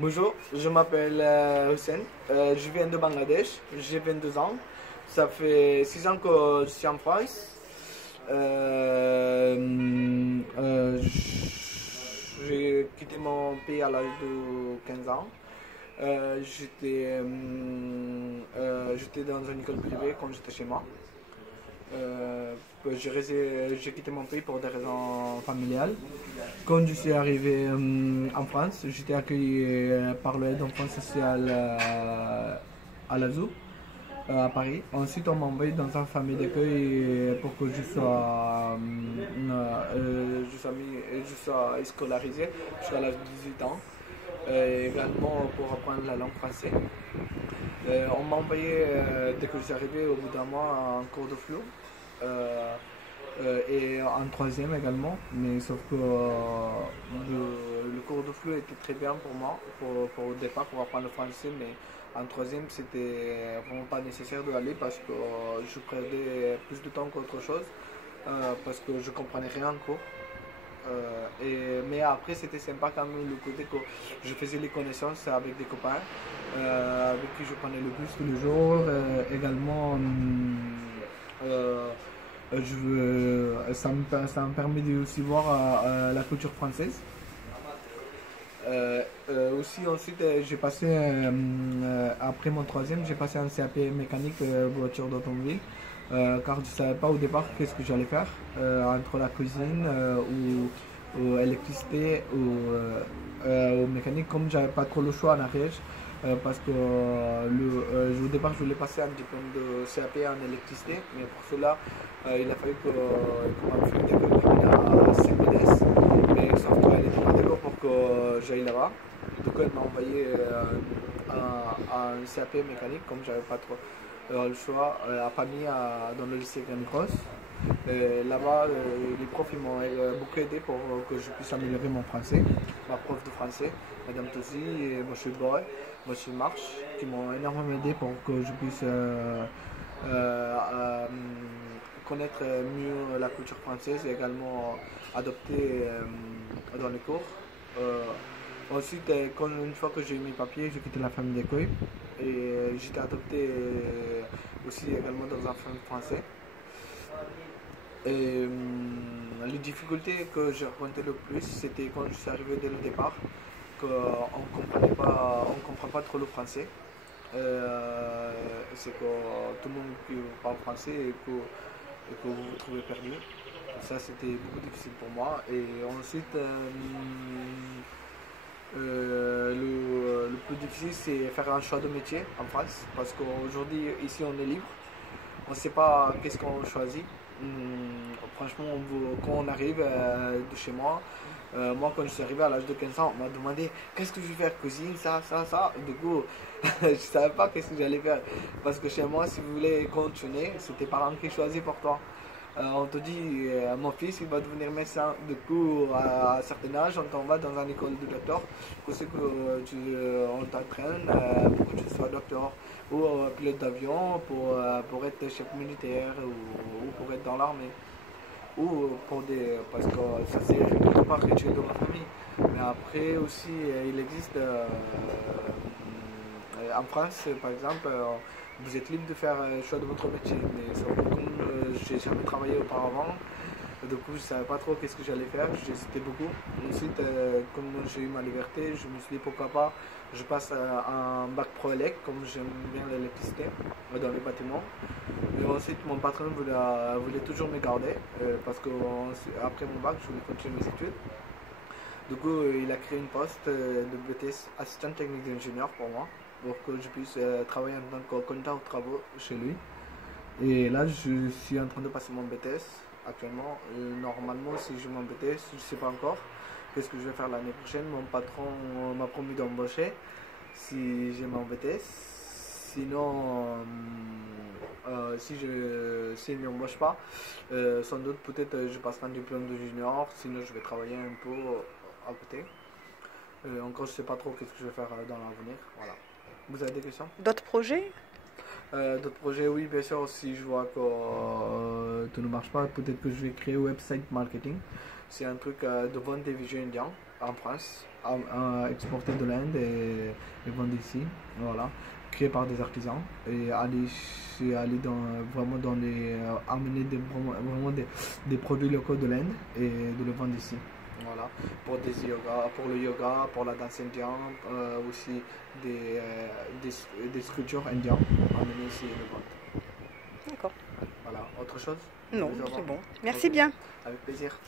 Bonjour, je m'appelle Hussein, je viens de Bangladesh, j'ai 22 ans, ça fait 6 ans que je suis en France. J'ai quitté mon pays à l'âge de 15 ans. J'étais dans une école privée quand j'étais chez moi. J'ai quitté mon pays pour des raisons familiales. Quand je suis arrivé en France, j'étais accueilli par l'aide d'enfants social à l'ASO, à Paris. Ensuite, on m'a envoyé dans une famille d'accueil pour que je sois scolarisé jusqu'à l'âge de 18 ans. Également pour apprendre la langue française. On m'a envoyé, dès que je suis arrivé, au bout d'un mois, en cours de flou. Et en troisième également, mais sauf que le cours de fleu était très bien pour moi, au départ, pour apprendre le français, mais en troisième, c'était vraiment pas nécessaire de aller parce que je perdais plus de temps qu'autre chose, parce que je comprenais rien en cours. Mais après, c'était sympa quand même le côté que je faisais les connaissances avec des copains, avec qui je prenais le bus tous les jours, également. Ça me permet de aussi voir la culture française. Aussi ensuite j'ai passé après mon troisième j'ai passé un CAP mécanique voiture d'automobile car je ne savais pas au départ qu'est-ce que j'allais faire entre la cuisine ou électricité ou mécanique, comme j'avais pas trop le choix en Ariège parce que au départ je voulais passer un diplôme de CAP en électricité, mais pour cela il a fallu qu'on m'affecte à CPDS, mais sauf qu'elle n'était pas d'accord pour que j'aille là-bas. Du coup elle m'a envoyé un CAP mécanique, comme j'avais pas trop le choix, à Pamiers dans le lycée Grande-Crosse. Là-bas, les profs m'ont beaucoup aidé pour que je puisse améliorer mon français. Ma prof de français, Madame Tosi et Monsieur Boy, Monsieur March, qui m'ont énormément aidé pour que je puisse connaître mieux la culture française et également adopter dans les cours. Ensuite, une fois que j'ai eu mes papiers, j'ai quitté la famille d'accueil et j'étais adopté aussi également dans un famille français. Et les difficultés que j'ai rencontrées le plus, c'était quand je suis arrivé dès le départ, qu'on ne comprend pas trop le français. C'est que tout le monde parle français et que vous vous trouvez perdu. Ça, c'était beaucoup difficile pour moi. Et ensuite, le plus difficile, c'est faire un choix de métier en France. Parce qu'aujourd'hui, ici, on est libre. On ne sait pas qu'est-ce qu'on choisit. Franchement, quand on arrive de chez moi, moi quand je suis arrivé à l'âge de 15 ans, on m'a demandé qu'est-ce que je vais faire, cuisine, ça. Du coup, je ne savais pas qu'est-ce que j'allais faire. Parce que chez moi, si vous voulez continuer, c'est tes parents qui choisissent pour toi. On te dit, mon fils, il va devenir médecin. Du coup, à un certain âge, on t'envoie dans une école de docteur. Pour ce que on t'entraîne pour que tu sois docteur ou pilote d'avion pour être chef militaire ou pour être dans l'armée. Ou parce que ça c'est quelque part rituel de ma famille. Mais après aussi, il existe en France, par exemple, vous êtes libre de faire le choix de votre métier. Mais sauf que comme j'ai jamais travaillé auparavant, du coup je ne savais pas trop qu'est-ce que j'allais faire, j'hésitais beaucoup. Ensuite, comme j'ai eu ma liberté, je me suis dit pourquoi pas, je passe un bac pro élect, comme j'aime bien l'électricité dans les bâtiments. Et ensuite, mon patron voulait toujours me garder parce qu'après mon bac, je voulais continuer mes études. Du coup, il a créé une poste de BTS, assistant technique d'ingénieur pour moi, pour que je puisse travailler en tant que conducteur de travaux chez lui. Et là, je suis en train de passer mon BTS actuellement. Normalement, si j'ai mon BTS, je ne sais pas encore qu'est-ce que je vais faire l'année prochaine. Mon patron m'a promis d'embaucher si j'ai mon BTS. Sinon, s'il ne m'embauche pas, sans doute peut-être je passerai un diplôme de junior. Sinon, je vais travailler un peu à côté. Encore, je ne sais pas trop qu'est-ce que je vais faire dans l'avenir. Voilà. Vous avez des questions? D'autres projets? D'autres projets, oui, bien sûr. Si je vois que tout ne marche pas, peut-être que je vais créer website marketing. C'est un truc de vente des visuels indiens. en France, exporter de l'Inde et vendre ici, voilà, créé par des artisans et aller vraiment amener vraiment des produits locaux de l'Inde et de le vendre ici. Voilà, pour le yoga, pour la danse indienne, aussi des sculptures indiennes, amener ici et le vendre. D'accord. Voilà, autre chose? Non, c'est bon. Merci bien. Avec plaisir.